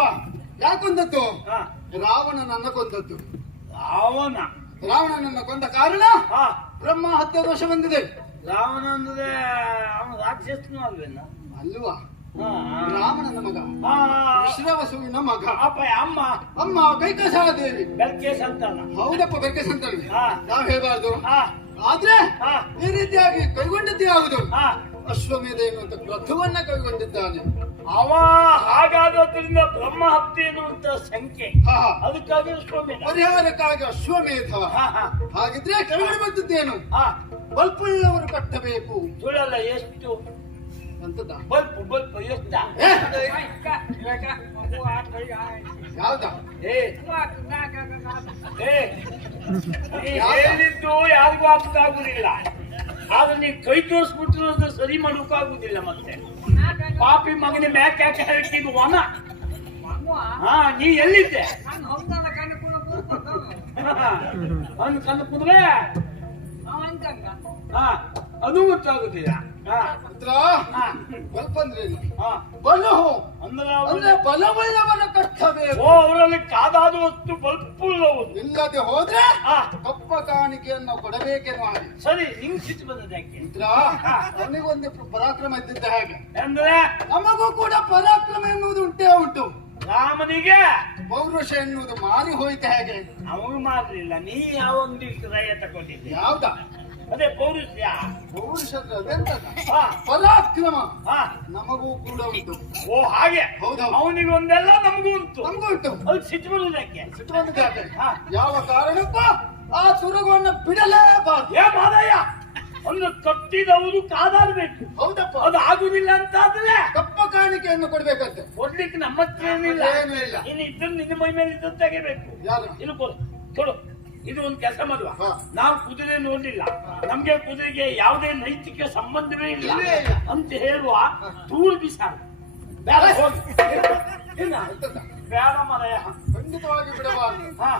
ಯಾಕೊಂದದ್ದು ಹಾ ರಾವಣನನ್ನ ಕೊಂದದ್ದು ರಾವಣ ರಾವಣನನ್ನ ಕೊಂದ ಕಾರಣ ಹಾ ಬ್ರಹ್ಮ ಹತ್ಯೆ ದೋಷ ಬಂದಿದೆ ರಾವಣ ಅಂದ್ರೆ ಅವನು ರಾಕ್ಷಸನು ಅಲ್ವೇನ ಅಲ್ವಾ ಹಾ ರಾವಣನ ಮಗ ಹಾ ವಿಶ್ರವಸುವಿನ ಮಗ ಅಪ್ಪ ಅಮ್ಮ ಅಮ್ಮ ಕೈಕಸಾದೇವಿ ಬೆಳಕೆ ಸಂತಾನ ಹೌದಪ್ಪ ಬೆರಕೆ ಸಂತಾನ ಹಾ. ನಾವು ಹೇಳ್ಬಾರ್ದು ಹಾ ಆದ್ರೆ ಹಾ ಈ ರೀತಿಯಾಗಿ ಕೈಗೊಂಡದ್ದು ಯಾವುದು ಹಾ ಅಶ್ವಮೇಧ ಎನ್ನುವಂತ ಗ್ರಂಥವನ್ನ ಕೈಗೊಂಡಿದ್ದಾನೆ ಅವ ಹಾಗಾದ್ರಿಂದ ಬ್ರಹ್ಮ ಹತ್ಯೆ ಎನ್ನುವಂತ ಸಂಖ್ಯೆ ಹಾ ಹಾ. ಅದಕ್ಕಾಗಿ ಸ್ವಾಮಿ ಪರಿಹಾರಕ್ಕಾಗಿ ಅಶ್ವಮೇಧ ಹಾ ಹಾ ಹಾಗಿದ್ರೆ ಕೆಳಗಡೆ ಬಂದಿದ್ದೇನು ಹಾ ಬಲ್ಪುಳ್ಳವರು ಕಟ್ಟಬೇಕು ಸುಳ್ಳಲ್ಲ ಎಷ್ಟು ಅಂತದ ಬಲ್ಪ್ ಎಷ್ಟ ಏ, ಯಾವ್ದ ಏ ನೀ ಹೇಳಿದ್ದು ಯಾರಿಗೂ ಅರ್ಥ ಆಗುದಿಲ್ಲ ಆದ್ರೆ ನೀ ಕೈ ತೋರಿಸ್ಬಿಟ್ರು ಅದು ಸರಿ ಮಾಡೋಕ್ಕಾಗುದಿಲ್ಲ ಮತ್ತೆ ಪಾಪಿ ಮಗನ ಮ್ಯಾಕ್ ಯಾಕೆ ಹೇಳ್ತೀನಿ ವನ ಹಾ ನೀ ಎಲ್ಲಿದ್ದೆ ಅವ್ನು ಕಣ್ಣು ಕುಂದ್ರೆ ಹಾ ಅದು ಗೊತ್ತಾಗುದಿಲ್ಲ ಹಾ ಪುತ್ರ ಹಾ ಬಲ್ಪ ಅಂದ್ರೆ ಏನು? ಹಾ ಬಲಹು ಅಂದ್ರೆ ಅಂದ್ರೆ ಬಲವುಳ್ಳವನ ಕಟ್ಟಬೇಕು ಓ ಅವರಲ್ಲಿ ಕಾದಾದ ವಸ್ತು ಬಲ್ಪುಳ್ಳವು ಇಲ್ಲದೆ ಹೋದ್ರೆ ಹಾ ಕಪ್ಪ ಕಾಣಿಕೆಯನ್ನು ಕೊಡಬೇಕೆನ್ನುವ ಹಾಗೆ ಸರಿ ನಿಂಗ್ ಸಿಟ್ಟು ಬಂದದ ಯಾಕೆ ಮಿತ್ರ ಅವನಿಗೊಂದು ಪರಾಕ್ರಮ ಇದ್ದಿದ್ದ ಹಾಗೆ ಅಂದ್ರೆ ನಮಗೂ ಕೂಡ ಪರಾಕ್ರಮ ಎನ್ನುವುದು ಉಂಟೇ ಉಂಟು ರಾಮನಿಗೆ ಪೌರುಷ ಎನ್ನುವುದು ಮಾರಿ ಹೋಯ್ತು ಹೇಗೆ ಅವನು ಮಾಡ್ಲಿಲ್ಲ ನೀ ಯಾವ ಅಂಗಡಿ ಕ್ರಯ ತಗೊಂಡಿದ್ದೆ ಯಾವ್ದ ಅದೇ ಪೌರುಷ್ಯ ಪೌರುಷ ಅಂದ್ರೆ ಅದೆಂತದ? ಹಾ ಪರಾಕ್ರಮ ಹಾ ನಮಗೂ ಕೂಡ ಉಂಟು ಓ ಹಾಗೆ ಹೌದೌದು. ಅವನಿಗೆ ಒಂದೆಲ್ಲ ನಮಗೂ ಉಂಟು ನಮಗೂ ಉಂಟು ಅದು ಸಿಟ್ಟು ಬರುವುದಕ್ಕೆ ಸಿಟ್ಟು ಬಂದಿದೆ ಯಾಕೆ? ಹಾ. ಯಾವ ಕಾರಣಕ್ಕೂ ಆ ತುರುಗವನ್ನು ಬಿಡಲೇಬಾರ್ದು ಏ ಮಾದಯ್ಯ ಒಂದು ಕಟ್ಟಿದವರು ಕಾದಾಡಬೇಕು ಹೌದಪ್ಪ ಅದು ಆಗುದಿಲ್ಲ ಅಂತಾದ್ರೆ ಕಪ್ಪ ಕಾಣಿಕೆಯನ್ನು ಕೊಡ್ಬೇಕಂತೆ ಕೊಡ್ಲಿಕ್ಕೆ ನಮ್ಮ ಹತ್ರ ಏನಿಲ್ಲ ಏನೂ ಇಲ್ಲ. ಇನ್ನು ಇದ್ದು ನಿನ್ನ ಮೈ ಮೇಲೆ ಇದ್ದು ತೆಗಿಬೇಕು ಯಾರು ಇದು ಕೊಡು ಇದು ಒಂದು ಕೆಲಸ ಮಾಡುವ ಹಾ. ನಾವು ಕುದುರೆ ನೋಡ್ಲಿಲ್ಲ ನಮ್ಗೆ ಕುದುರೆಗೆ ಯಾವುದೇ ನೈತಿಕ ಸಂಬಂಧವೇ ಇಲ್ಲ ಇಲ್ಲವೇ ಇಲ್ಲ. ಅಂತ ಹೇಳುವ ಧೂಳು ಬಿಸಾಡು ಬೇಡ ಹೋಗಿ ಇಲ್ಲ ಎಂತದ? ಬೇಡ ಮರಯ ಖಂಡಿತವಾಗಿ ಬಿಡಬಾರ್ದು ಹಾ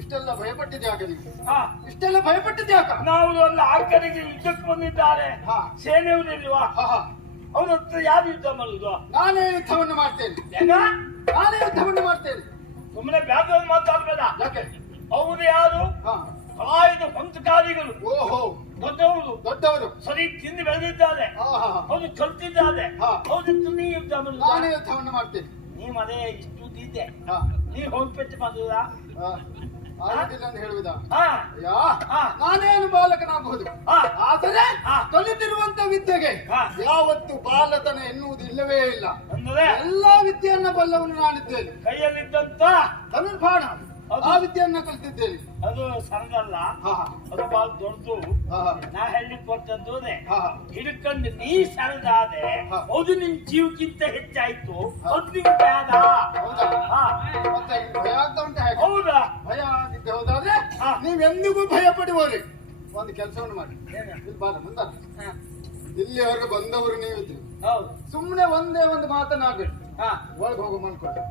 ಇಷ್ಟೆಲ್ಲ ಭಯಪಟ್ಟಿದ್ಯಾಕ ನೀವು? ಹಾ, ಇಷ್ಟೆಲ್ಲ ಭಯಪಟ್ಟಿದ್ಯಾಕ? ನಾವು ಅಲ್ಲಿ ಆ ಕಡೆಗೆ ಯುದ್ಧಕ್ಕೆ ಬಂದಿದ್ದಾರೆ. ಹಾ. ಸೇನೆಯವರು ಇಲ್ವಾ? ಹಾ, ಹಾ. ಅವ್ರ ಹತ್ರ ಯಾರು ಯುದ್ಧ ಮಾಡುದು? ನಾನೇ ಯುದ್ಧವನ್ನು ಮಾಡ್ತೇನೆ. ಏನ? ನಾನೇ ಯುದ್ಧವನ್ನು ಮಾಡ್ತೇನೆ. ಸುಮ್ಮನೆ ಬ್ಯಾದ ಮಾತಾಡ್ಬೇಡ. ಯಾಕೆ? ಅವರು ಯಾರು? ಹಾ. ಕಾಯ್ದ ಪಂಚಕಾರಿಗಳು, ಓಹೋ, ದೊಡ್ಡವರು, ದೊಡ್ಡವರು. ಸರಿ ತಿಂದು ಬೆಳೆದಿದ್ದಾರೆ, ಹಾ, ಹಾ, ಹಾ. ಅವರು ಕಲ್ತಿದ್ದಾರೆ. ಹಾ. ಅವ್ರ ನೀ ಯುದ್ಧ ಮಾಡುದ? ನಾನೇ ಯುದ್ಧವನ್ನು ಮಾಡ್ತೇನೆ. ನೀ ಮನೆ ಇಷ್ಟು ಇದ್ದೆ, ಹಾ, ನೀ ಹೋಗ್ಪೆಟ್ಟು ಮಾಡುದ? ಹಾ. ಆಗುದಿಲ್ಲ ಅಂತ ಹೇಳುವುದಾ? ಹಾ, ಅಯ್ಯ, ಹಾ. ನಾನೇನು ಬಾಲಕನಾಗಬಹುದು, ಹಾ. ಆದರೆ ಹಾ. ಕಲಿತಿರುವಂತ ವಿದ್ಯೆಗೆ ಹಾ. ಯಾವತ್ತು ಬಾಲತನ ಎನ್ನುವುದು ಇಲ್ಲವೇ ಇಲ್ಲ. ಅಂದ್ರೆ ಎಲ್ಲಾ ವಿದ್ಯೆಯನ್ನ ಬಲ್ಲವನು ನಾನಿದ್ದೇನೆ. ಕೈಯಲ್ಲಿದ್ದಂತ ಧನುರ್ಬಾಣ ಆ ವಿದ್ಯೆಯನ್ನ ಕಲಿತಿದ್ದೇನೆ. ಅದು ಸಣ್ಣಲ್ಲ, ಹಾ, ಅದು ಬಹಳ ದೊಡ್ಡದು. ಹಾ, ನಾ ಹೇಳಿ ಕೊಟ್ಟದ್ದೇ ಹಾ, ಹಿಡ್ಕೊಂಡು ನೀ ಸಣ್ಣದಾದೆ, ಹಾ. ಹೌದು ನಿನ್ ಜೀವಕ್ಕಿಂತ ಹೆಚ್ಚಾಯ್ತು. ಅದು ನಿಂಗೆ ಬೇಡ. ಹೌದಾ? ಹಾ. ಮತ್ತೆ ಈಗ ಭಯ ಆಗ್ತಾ ಉಂಟು ಹೇಗೆ? ಹೌದಾ? ಭಯ ಆಗಿದ್ದೆ ಹೋದಾದ್ರೆ ಹಾ. ನೀವೆಂದಿಗೂ ಭಯ ಪಡುವವರಿ. ಒಂದು ಕೆಲಸವನ್ನು ಮಾಡಿ, ಏನು? ಇಲ್ಲಿ ಬಾರ ಮುಂದ. ಹಾ. ಇಲ್ಲಿವರೆಗೆ ಬಂದವರು ನೀವಿದ್ರಿ, ಹೌದು. ಸುಮ್ಮನೆ ಒಂದೇ ಒಂದು ಮಾತನಾಡ್ಬೇಡಿ. ಹಾ. ಒಳಗೆ ಹೋಗೋ ಮನ್ಕೊಂಡು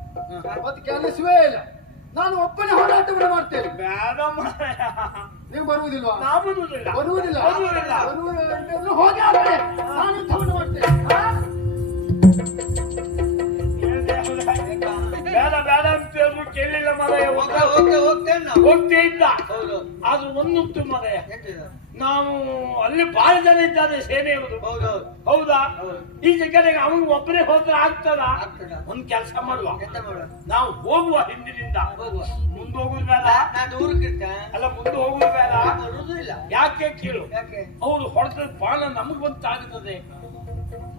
ಹಾ. ಮತ್ತೆ ಕೆಲಸವೇ ಇಲ್ಲ. ನಾನು ಒಬ್ಬನೇ ಹೋರಾಟವನ್ನು ಮಾಡ್ತೇನೆ. ಬೇಡ ಮಾರಾಯ. ನೀವು ಬರುವುದಿಲ್ವಾ? ನಾ ಬರುವುದಿಲ್ಲ. ಬರುವುದಿಲ್ಲ. ಬರುವುದಿಲ್ಲ. ಬರುವುದಿಲ್ಲ. ಹೋಗಿ ಆದ್ರೆ ನಾನು ಯುದ್ಧವನ್ನು ಮಾಡ್ತೇನೆ. ಬೇಡ ಬೇಡ ಅಂತ ಹೇಳಿದ್ರು ಕೇಳಿಲ್ಲ ಮಾರಾಯ. ಹೋಗ್ತೇನೆ ನಾವು. ಹೋಗ್ತೇ ಇದ್ದ. ಹೌದು. ಆದ್ರೂ ಒಂದುಂಟು ಮಾರಾಯ, ಎಂತಿದೆ? ನಾವು ಅಲ್ಲಿ ಬಹಳ ಜನ ಇದ್ದಾರೆ ಸೇನೆಯವರು. ಹೌದೌದು. ಹೌದಾ? ಹೌದು. ಈ ಜಗತ್ತಿಗೆ ಅವನು ಒಬ್ಬನೇ ಹೋದ್ರೆ ಆಗ್ತದ? ಆಗ್ತದ. ಒಂದ್ ಕೆಲಸ ಮಾಡುವ, ಎಂತ ಮಾಡುವ? ನಾವು ಹೋಗುವ ಹಿಂದಿನಿಂದ. ಹೋಗುವ. ಮುಂದೆ ಹೋಗುದು ಬೇಡ. ನಾನು ಊರಿಗಿರ್ತೇನೆ. ಅಲ್ಲ, ಮುಂದೆ ಹೋಗುದು ಬೇಡ. ಬರುವುದೂ ಇಲ್ಲ. ಯಾಕೆ ಕೇಳು? ಯಾಕೆ? ಅವರು ಹೊಡೆದ ಬಾಣ ನಮಗ್ ಗೊತ್ತಾಗುತ್ತದೆ.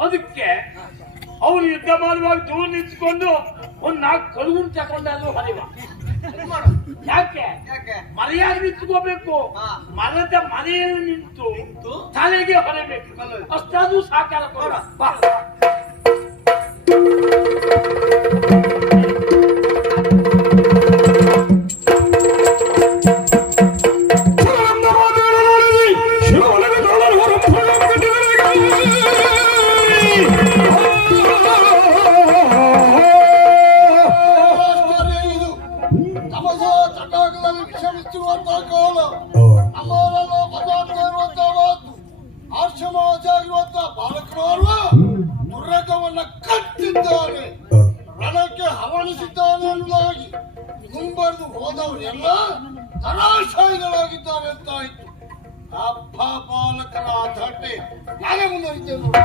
ಅದಕ್ಕೆ ಅವ್ರು ಯುದ್ಧ ಮಾಡುವಾಗ ದೂರ ನಿಂತ್ಕೊಂಡು ಒಂದ್ 4 ಕಲ್ಗುನ್ ತಕೊಂಡಾದ್ರು ಹೊಡೆವ. ಇದು ಮಾಡು. ಯಾಕೆ? ಯಾಕೆ? ಮರೆಯಾಗಿ ನಿಂತ್ಕೋಬೇಕು. ಹಾ. ಮರದ ಮನೆಯಲ್ಲಿ ನಿಂತು ತಲೆಗೆ ಹೊರಬೇಕು. ಅಷ್ಟಾದ್ರೂ ಸಾಕಾರ ಕೊಡ. ಬಾ. ತಟಾಕದಲ್ಲಿ ವಿಷಮಿಸುವಂತಹ ಕಾಲ, ನಮ್ಮವರೆಲ್ಲ ಬದಲಾಗ್ತಾ ಇರುವಂತಹ ಮಾತು, ಆಶ್ರಮವಾಗಿರುವಂತಹ ಬಾಲಕನವರು ದುರ್ಗವನ್ನ ಕಟ್ಟಿದ್ದಾನೆ, ರಣಕ್ಕೆ ಹವಣಿಸಿದ್ದಾನೆ ಎನ್ನುವುದಾಗಿ ಮುಂಬರೆದು ಹೋದವರೆಲ್ಲ ಧರಾಶಾಯಿಗಳಾಗಿದ್ದಾರೆ ಅಂತಾಯಿತು. ಅಪ್ಪ ಬಾಲಕರ ದಂಡೆ ನಾನೇ ಮುಂದುವರಿತೇನೆ ನೋಡಿ.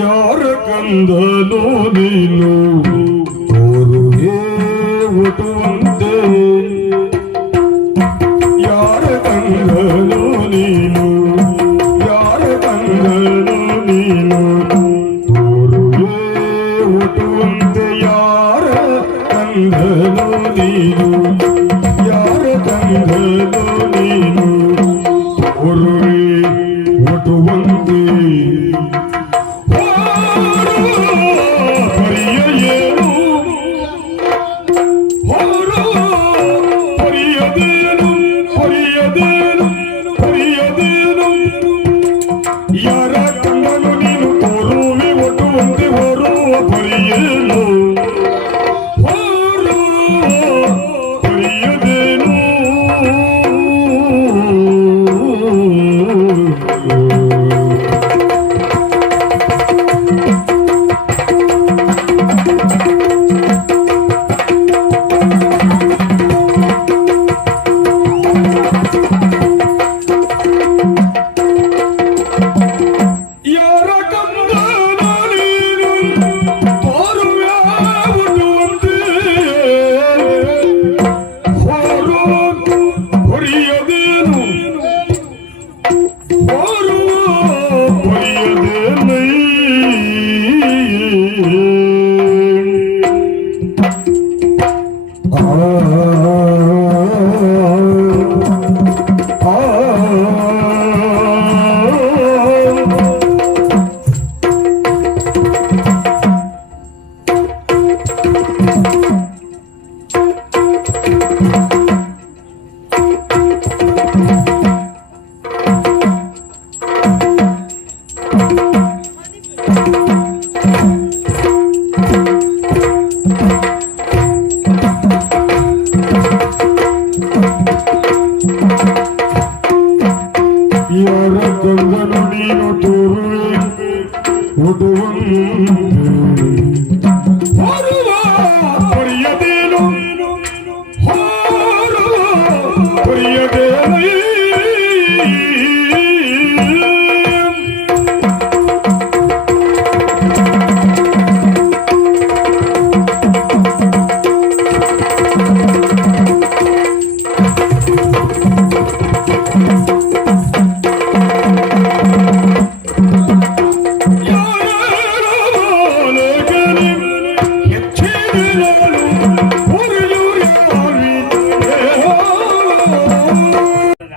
ಯಾರ ಕಂದನೋ ನೀನು ತೋರುವೆ ಒಟುವಂತೆ ಯಾರ ಕಂದನು ನೀನು ಯಾರ ಕಂದನು ನೀನು ತೋರುವೆ ಒಟುವಂತೆ ಪರಿಯ ಏನು ಪರಿಯದೇನು ಪರಿಯದೇನು ಪರಿಯದೇನು ಯಾರ ಕಂಡನು ನೀನು ತೋರುವೆ ಒಟ್ಟುವಂತೆ ಹೊರುವ ಪರಿಯೇನು ಪರಿಯದೇನು ಯಾರ ಕಂದನ ನೀನು ತೋರುವೆ ಒಟ್ಟುವಂತೆ ಹೊರಿಯದೇನು ಹೊರಿಯದೇನೈ ಯಾರ ಕಂದನು ನೀನು ತೋರುವೆ ಒಡುವಂತೆ ಹೊರುವ ಪರಿಯದೇನು ಹೊರುವ ಪರಿಯದೇನೈ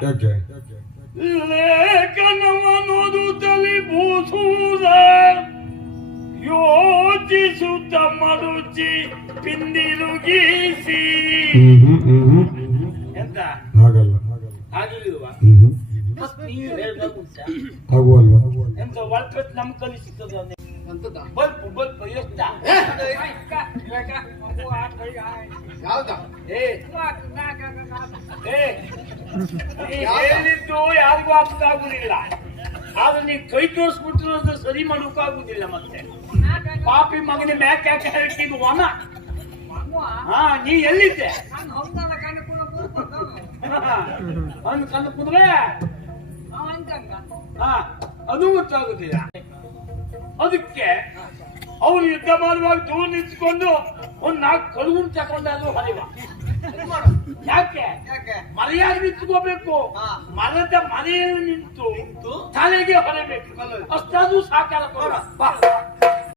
ಯಾಕೆ ಲೇಖನವನ್ನೋದುತ್ತಲಿ ಭೂಸೂದ ಯೋಚಿಸುತ್ತ ಮರುಚಿ ಪಿಂದಿರುಗಿಸಿ ಎಂತ ಹಾಗಲ್ಲ ಆಗಿಲ್ವಾ ನೀವು ಹೇಳ್ದಂತ ಆಗುವಲ್ವಾ ಎಂತ ಒಳಪೆಟ್ಟು ನಮ್ ಕಲಿಸುತ್ತದೆ ಅಂತದ ಬಲ್ಪು ಬಲ್ಪು ಎಷ್ಟ ಯಾವ್ದ ಹೇಳಿದ್ದು ಯಾರಿಗೂ ಅರ್ಥ ಆಗುದಿಲ್ಲ ಆದ್ರೆ ನೀ ಕೈ ತೋರಿಸ್ಬಿಟ್ರು ಅದು ಸರಿ ಮಾಡೋಕ್ಕಾಗುದಿಲ್ಲ ಮತ್ತೆ ಪಾಪಿ ಮಗನ ಮ್ಯಾಕ್ ಯಾಕೆ ಹೇಳ್ತೀನಿ ವನ ಹಾ ನೀ ಎಲ್ಲಿದ್ದೆ ಅವ್ನು ಕಣ್ಣು ಕುಂದ್ರೆ ಹಾ ಅದು ಗೊತ್ತಾಗುದಿಲ್ಲ ಅದಕ್ಕೆ ಅವನು ಯುದ್ಧ ಮಾಡುವಾಗ ದೂರ ನಿಂತ್ಕೊಂಡು ಒಂದ್ 4 ಕಲ್ಗುಂಡ್ ತಕೊಂಡಾದ್ರು ಹೊಲಿವ ಯಾಕೆ ಮರೆಯಾಗಿ ನಿಂತ್ಕೋಬೇಕು ಮರದ ಮರೆಯಲ್ಲಿ ನಿಂತು ತಲೆಗೆ ಹೊರಬೇಕು ಅಷ್ಟಾದ್ರೂ ಸಾಕಾರ ಕೊಡ